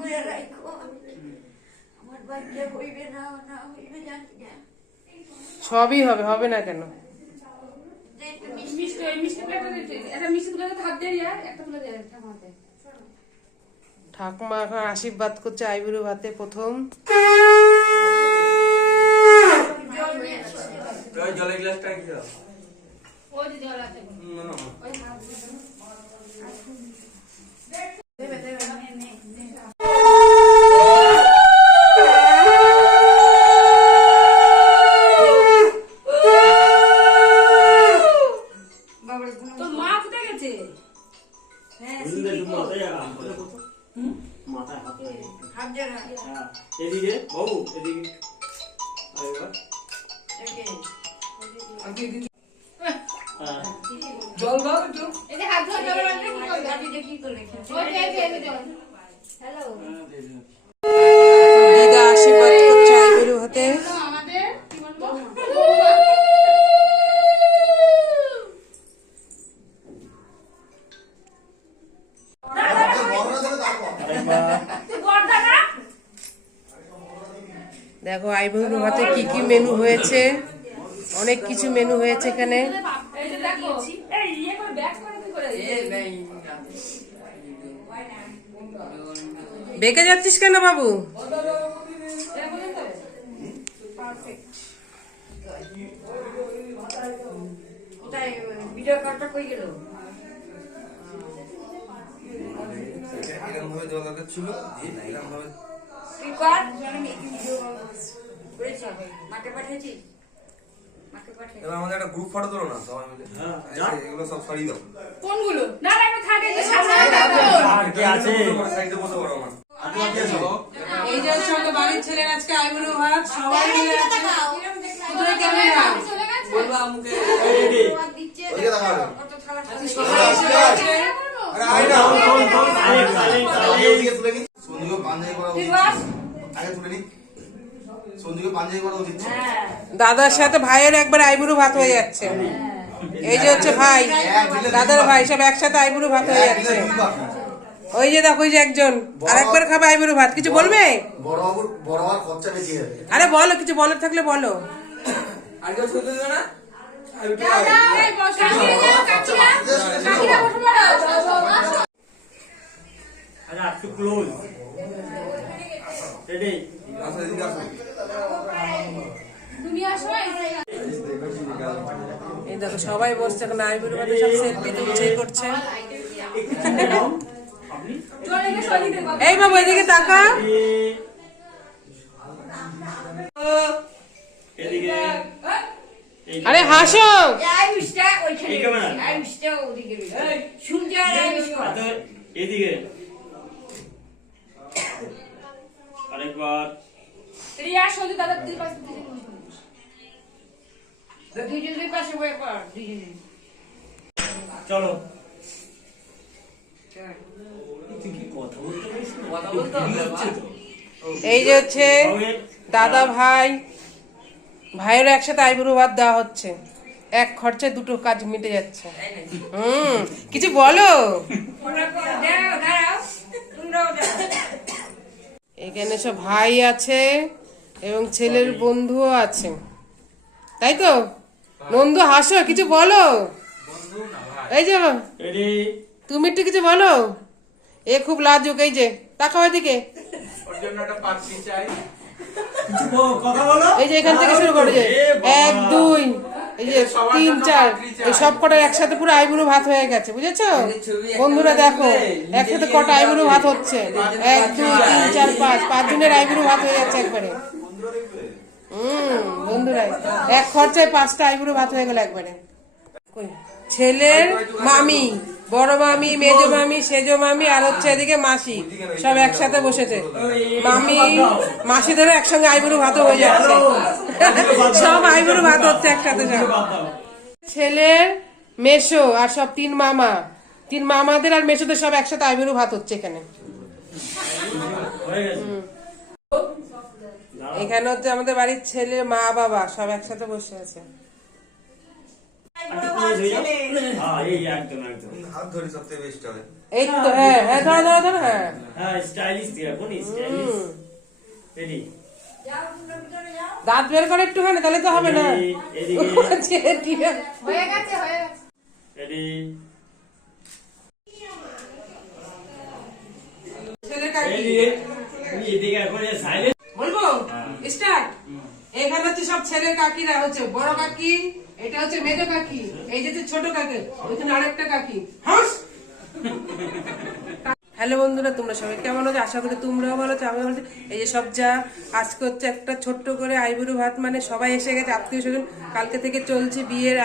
করে রাখো আমার বাচ্চা হইবে না না হইবে জানি না সবই হবে হবে না কেন? ঠাকুমা এখন আশীর্বাদ করছে আইবুড়ো ভাতে প্রথম। জলের গ্লাসটা জল আছে। হ্যাঁ, এদিকে বাবু এদিকে। একে হ্যাঁ। জল দাও একটু। হাত ধোয়া কি করবে? হ্যালো দেখো আইবুড়ো ভাতে কি কি মেনু হয়েছে? অনেক কিছু মেনু হয়েছে এখানে। বেঁকে যাচ্ছিস কেন বাবু? ছিল করেছি মাকে পাঠিয়েছিস মাকে পাঠিয়ে এবার আমাদের একটা গ্রুপ ফটো তোলো না সবাই মিলে হ্যাঁ, এই যা। যে এগুলো সব সরিয়ে দাও কোনগুলো না না এটা থাকে যে সামনে দেখো আছে সাইডে বসে পড়ো আমার আপনি কে আছো? এই যে হচ্ছে বাড়ির ছেলের আজকে আইবুড়ো ভাত সবাই মিলে আছে কোথায় ক্যামেরা বলব ওইদিকে। আরে না শোন, শোন, silent, silent, silent। ওইদিকে তুলে নি সঞ্জীকে পাঞ্জাবি করা উচিত ছিল। আগে তুলে নি সঞ্জীকে পাঞ্জাবি করা উচিত ছিল। হ্যাঁ দাদার সাথে ভাইয়ের একবার আইবুড়ো ভাত হয়ে যাচ্ছে। এই যে হচ্ছে ভাই দাদার ভাই সব একসাথে আইবুড়ো ভাত হয়ে যাচ্ছে। ওই যে দেখো ওই যে একজন আরেকবার খাবে আইবুড়ো ভাত। কিছু বলবে? আরে বলো কিছু বলার থাকলে বলো। আর আর আরে রেডি আসো এদিকে আসো। তুমি আসো এই দেখো সবাই বসছে এখন আইবুড়ো ভাতে সব সেলফি তুলছে এই করছে। এই বাবু এদিকে তাকা। এদিকে। আরে হাসো। আয়ুষটা ওইখানে এই ক্যামেরা? আয়ুষটা ওদিকে সূর্য আর আয়ুষ কর হাতে এদিকে আরেকবার রিয়া সন্ধি দাদা দুই পাশে দুই দুজন দুই পাশে বয়ে পড় চলো। এই যে হচ্ছে দাদা ভাই ভাইয়ের একসাথে আইবুড়ো ভাত দেওয়া হচ্ছে। এক খরচে দুটো কাজ মিটে যাচ্ছে। হুম কিছু বলো? এখানে সব ভাই আছে। এবং ছেলের বন্ধুও আছে। তাই তো? নন্দু হাসো কিছু বলো? এই যে তুমি একটু কিছু বলো? এ খুব লাজুক এই যে তাকাও এদিকে। ওর জন্য একটা পাত্রী চাই। কিছু বল- কথা বলো। এই যে এখান থেকে শুরু করে যে এক দুই এই যে তিন চার এই সব কটা একসাথে পুরো আইবুড়ো ভাত হয়ে গেছে বুঝেছ? বন্ধুরা দেখো একসাথে কটা আইবুড়ো ভাত হচ্ছে। এক দুই তিন চার পাঁচ পাঁচ জনের আইবুড়ো ভাত হয়ে যাচ্ছে একবারে। হুম। বন্ধুরা এক খরচায় পাঁচটা আইবুড়ো ভাত হয়ে গেল একবারে। ছেলের মামি বড় মামি মেজো মামি সেজো মামি আর হচ্ছে এদিকে মাসি সব একসাথে বসেছে। মামি মাসিদেরও একসঙ্গে আইবুড়ো ভাত হয়ে যাচ্ছে। সব আইবুড়ো ভাত হচ্ছে একসাথে সব। ছেলের মেশো আর সব তিন মামা। তিন মামাদের আর মেশোদের সব একসাথে আইবুড়ো ভাত হচ্ছে এখানে। গেছে। এখানে হচ্ছে আমাদের বাড়ির ছেলে মা বাবা সব একসাথে বসে আছে। হয়ে। হ্যাঁ, এই তো হ্যাঁ হ্যাঁ ধরো ধরো ধরো হ্যাঁ। হ্যাঁ স্টাইলিশ দিয়ে রাখুন স্টাইলিশ রেডি? দাঁত বের করে একটুখানি তাহলে তো হবে না। ঠিক আছে। হয়ে গেছে হয়ে গেছে। রেডি? কাকিরা হচ্ছে বড় কাকি, এটা হচ্ছে মেজো কাকি, এই যে ছোট কাকি, ওইখানে আরেকটা কাকি। হাস! হ্যালো বন্ধুরা তোমরা সবাই কেমন আছো? আশা করি তোমরাও ভালো আছো আমিও ভালো এই যে সব যা আজকে হচ্ছে একটা ছোট্ট করে আইবুড়ো ভাত মানে সবাই এসে গেছে আত্মীয় স্বজন কালকে থেকে চলছে বিয়ের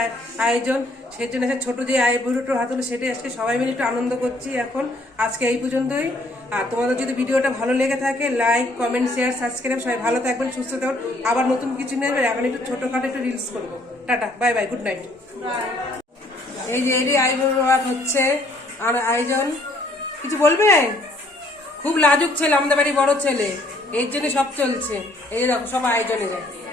আয়োজন। সেই জন্য একটা ছোটো যে আইবুড়োটা ভাত হলো সেটাই আজকে সবাই মিলে একটু আনন্দ করছি এখন। আজকে এই পর্যন্তই। আর তোমাদের যদি ভিডিওটা ভালো লেগে থাকে লাইক কমেন্ট শেয়ার সাবস্ক্রাইব সবাই ভালো থাকবেন সুস্থ থাকবেন। আবার নতুন কিছু নেবে এখন একটু ছোটখাটো একটু রিলস করব। টাটা বাই বাই গুড নাইট এই যে এরই আইবুড়ো ভাত হচ্ছে আর আয়োজন। কিছু বলবে? খুব লাজুক ছেলে, আমাদের বাড়ি বড় ছেলে। এর জন্য সব চলছে। এই রকম সব আয়োজনে যায়